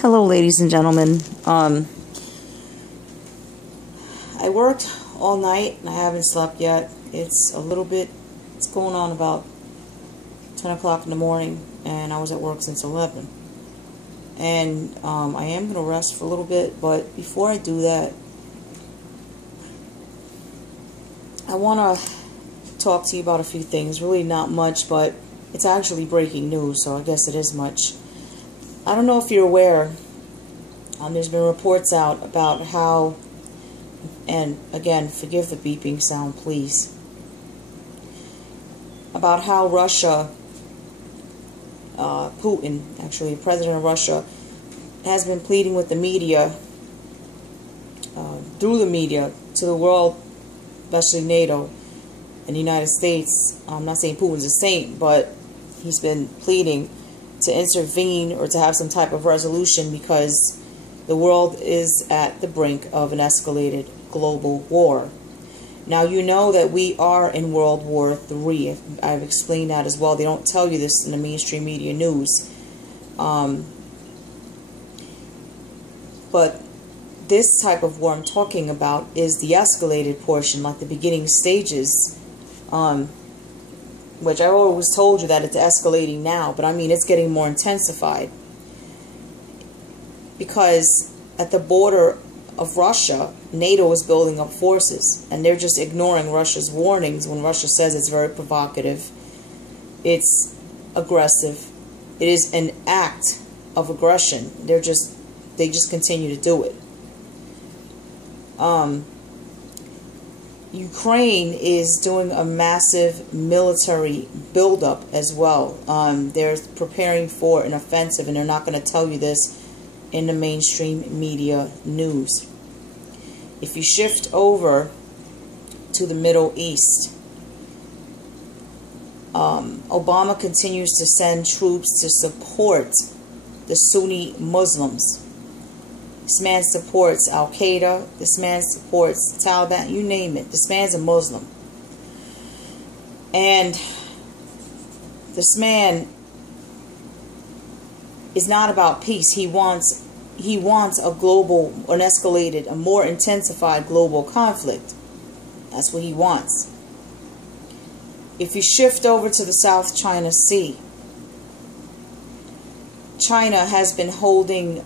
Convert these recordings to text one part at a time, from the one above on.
Hello, ladies and gentlemen. I worked all night and I haven't slept yet. It's going on about 10 o'clock in the morning, and I was at work since 11. And I am going to rest for a little bit, but before I do that, I want to talk to you about a few things. Really not much, but it's actually breaking news, so I guess it is much. I don't know if you're aware, there's been reports out about how, and again, forgive the beeping sound, please, about how Russia, Putin, actually, the president of Russia, has been pleading with the media, through the media, to the world, especially NATO and the United States. I'm not saying Putin's a saint, but he's been pleading to intervene or to have some type of resolution because the world is at the brink of an escalated global war. Now, you know that we are in World War III. I've explained that as well. They don't tell you this in the mainstream media news. But this type of war I'm talking about is the escalated portion, like the beginning stages, which I always told you that it's escalating now, but I mean it's getting more intensified. Because at the border of Russia, NATO is building up forces, and they're just ignoring Russia's warnings when Russia says it's very provocative, it's aggressive, it is an act of aggression. They just continue to do it. Ukraine is doing a massive military buildup as well. They're preparing for an offensive, and they're not going to tell you this in the mainstream media news. If you shift over to the Middle East, Obama continues to send troops to support the Sunni Muslims. This man supports Al-Qaeda. This man supports Taliban. You name it. This man's a Muslim. And this man is not about peace. He wants a global, an escalated, a more intensified global conflict. That's what he wants. If you shift over to the South China Sea, China has been holding,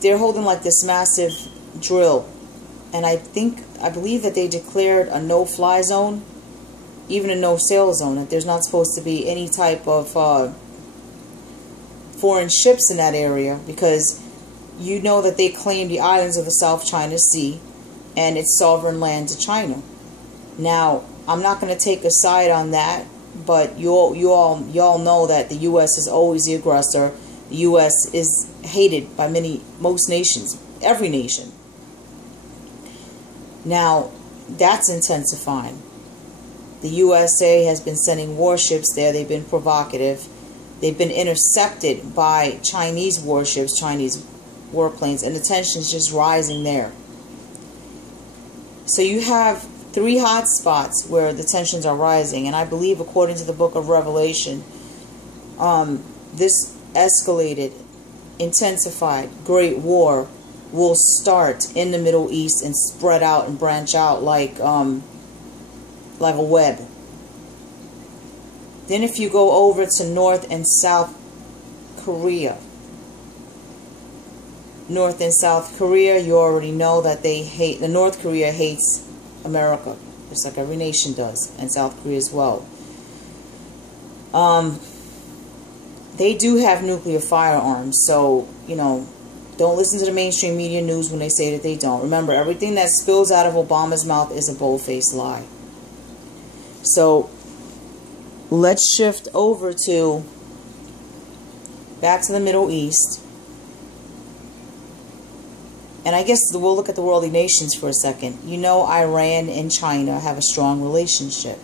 they're holding like this massive drill, and I believe that they declared a no-fly zone, even a no-sail zone, that there's not supposed to be any type of foreign ships in that area, because you know that they claim the islands of the South China Sea and it's sovereign land to China. Now, I'm not going to take a side on that, but you all know that the U.S. is always the aggressor. The U.S. is hated by most nations, every nation. Now, that's intensifying. The USA has been sending warships there. They've been provocative. They've been intercepted by Chinese warships, Chinese warplanes, and the tension's just rising there. So you have 3 hot spots where the tensions are rising, and I believe, according to the book of Revelation, this escalated, intensified great war will start in the Middle East and spread out and branch out like a web. Then if you go over to North and South Korea, North and South Korea, you already know that North Korea hates America, just like every nation does, and South Korea as well. They do have nuclear firearms, so, don't listen to the mainstream media news when they say that they don't. Remember, everything that spills out of Obama's mouth is a bold-faced lie. So, let's shift over back to the Middle East. And I guess we'll look at the worldly nations for a second. You know, Iran and China have a strong relationship.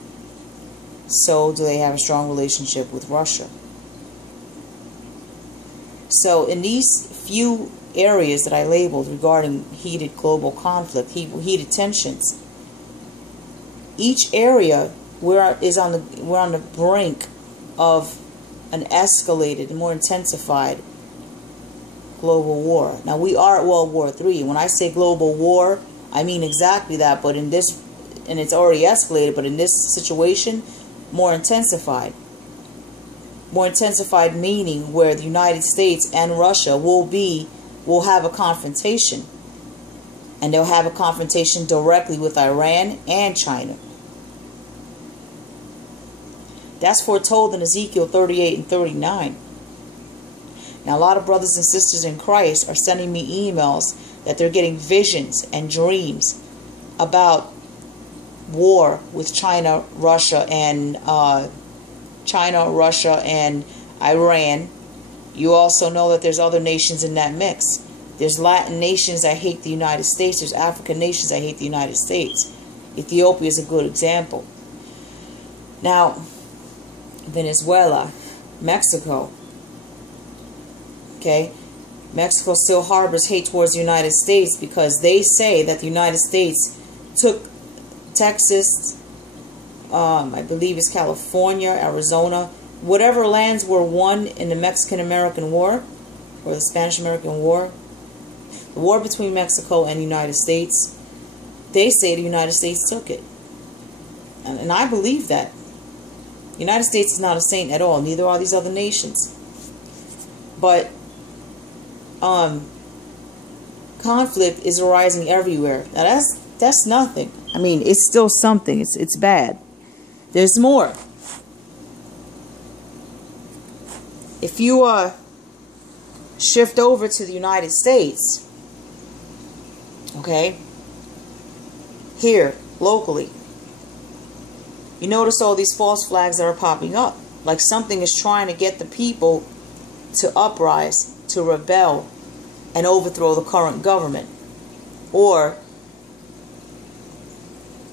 So do they have a strong relationship with Russia? So in these few areas that I labeled regarding heated global conflict, heated tensions, each area we're on the brink of an escalated, more intensified global war. Now, we are at World War III. When I say global war, I mean exactly that, but in this, and it's already escalated, but in this situation, more intensified. More intensified meaning where the United States and Russia will have a confrontation. And they'll have a confrontation directly with Iran and China. That's foretold in Ezekiel 38 and 39. Now, a lot of brothers and sisters in Christ are sending me emails that they're getting visions and dreams about war with China, Russia, and Iran. You also know that there's other nations in that mix. There's Latin nations that hate the United States. There's African nations that hate the United States. Ethiopia is a good example. Now, Venezuela, Mexico. Okay, Mexico still harbors hate towards the United States because they say that the United States took Texas, I believe it's California, Arizona, whatever lands were won in the Mexican-American War or the Spanish-American War, the war between Mexico and the United States. They say the United States took it, and I believe that. The United States is not a saint at all. Neither are these other nations. But conflict is arising everywhere. Now that's nothing. I mean, it's still something. It's bad. There's more. If you shift over to the United States, okay, here locally, you notice all these false flags that are popping up, like something is trying to get the people to uprise, to rebel, and overthrow the current government, or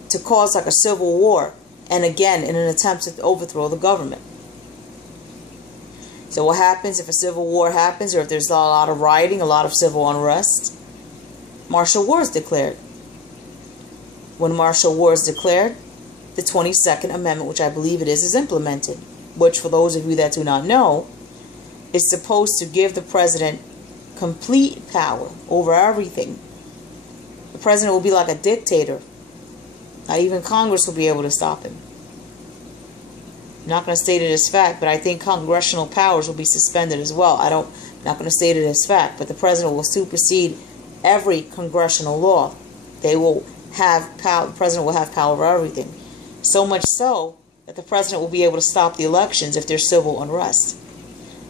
to cause like a civil war, and again in an attempt to overthrow the government. So what happens if a civil war happens, or if there's a lot of rioting, a lot of civil unrest? Martial war is declared. When martial war is declared, the 22nd Amendment, which I believe it is implemented, which for those of you that do not know, is supposed to give the president complete power over everything. The president will be like a dictator. Not even Congress will be able to stop him. I'm not going to state it as fact, but I think congressional powers will be suspended as well. I'm not going to state it as fact, but the president will supersede every congressional law. The president will have power over everything. So much so that the president will be able to stop the elections if there's civil unrest.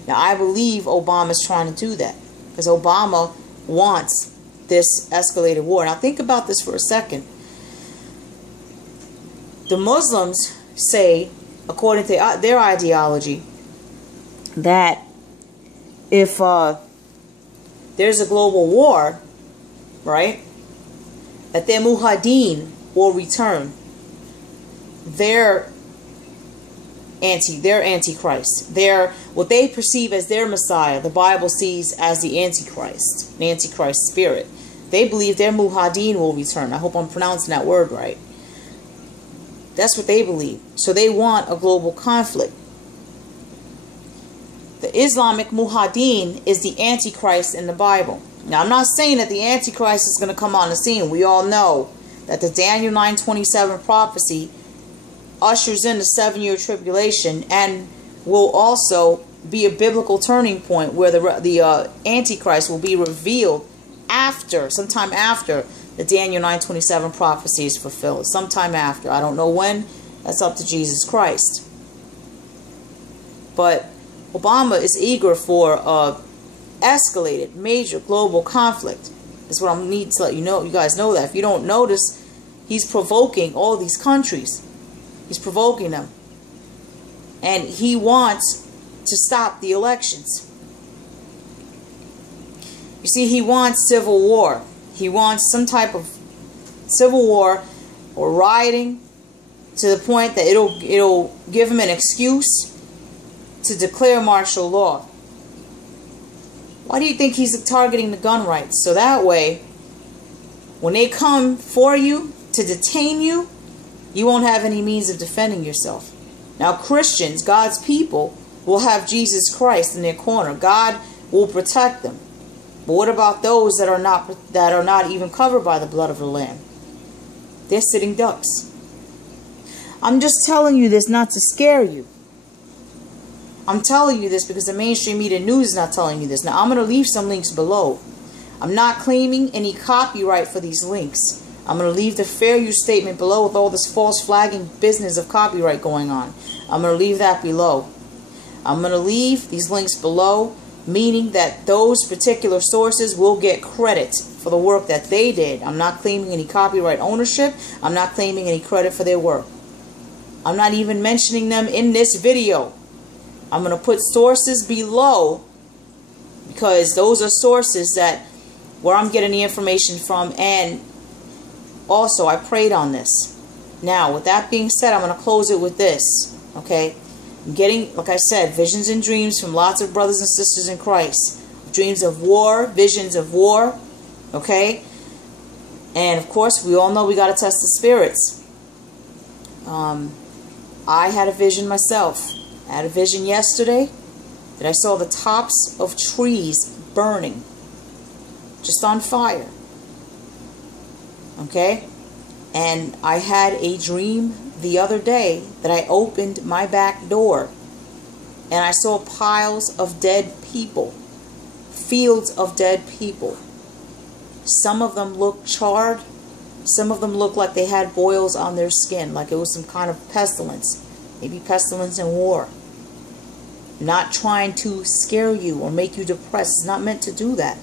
Now, I believe Obama is trying to do that because Obama wants this escalated war. Now, think about this for a second. The Muslims say, according to their ideology, that if there's a global war, right, that their muhadin will return. They're antichrist. They're what they perceive as their Messiah. The Bible sees as the antichrist, an antichrist spirit. They believe their muhadin will return. I hope I'm pronouncing that word right. That's what they believe. So they want a global conflict. The Islamic muhadin is the antichrist in the Bible. Now, I'm not saying that the antichrist is going to come on the scene. We all know that the Daniel 9:27 prophecy ushers in the 7-year tribulation and will also be a biblical turning point where the Antichrist will be revealed sometime after the Daniel 9:27 prophecy is fulfilled. Sometime after. I don't know when. That's up to Jesus Christ. But Obama is eager for escalated major global conflict. That's what I need to let you know. You guys know that. If you don't notice, he's provoking all these countries. He's provoking them. And he wants to stop the elections. You see, he wants civil war. He wants some type of civil war or rioting to the point that it'll give him an excuse to declare martial law. Why do you think he's targeting the gun rights? So that way, when they come for you to detain you, you won't have any means of defending yourself. Now, Christians, God's people, will have Jesus Christ in their corner. God will protect them. But what about those that are not even covered by the blood of the Lamb? They're sitting ducks. I'm just telling you this not to scare you. I'm telling you this because the mainstream media news is not telling you this. Now, I'm going to leave some links below. I'm not claiming any copyright for these links. I'm going to leave the fair use statement below with all this false flagging business of copyright going on. I'm going to leave that below. I'm going to leave these links below, meaning that those particular sources will get credit for the work that they did. I'm not claiming any copyright ownership. I'm not claiming any credit for their work. I'm not even mentioning them in this video. I'm going to put sources below because those are sources that where I'm getting the information from, and also I prayed on this. Now, with that being said, I'm going to close it with this. Okay, I'm getting, like I said, visions and dreams from lots of brothers and sisters in Christ. Dreams of war, visions of war. Okay, and of course, we all know we got to test the spirits. I had a vision myself. I had a vision yesterday that I saw the tops of trees burning, just on fire. Okay? And I had a dream the other day that I opened my back door and I saw piles of dead people, fields of dead people. Some of them looked charred. Some of them looked like they had boils on their skin, like it was some kind of pestilence. Maybe pestilence and war. Not trying to scare you or make you depressed. It's not meant to do that.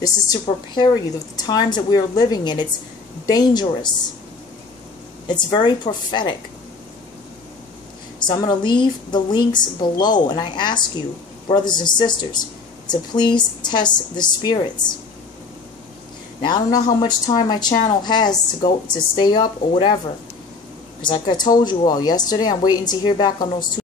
This is to prepare you. The times that we are living in, it's dangerous. It's very prophetic. So I'm going to leave the links below, and I ask you, brothers and sisters, to please test the spirits. Now, I don't know how much time my channel has to stay up or whatever. Because like I told you all yesterday, I'm waiting to hear back on those two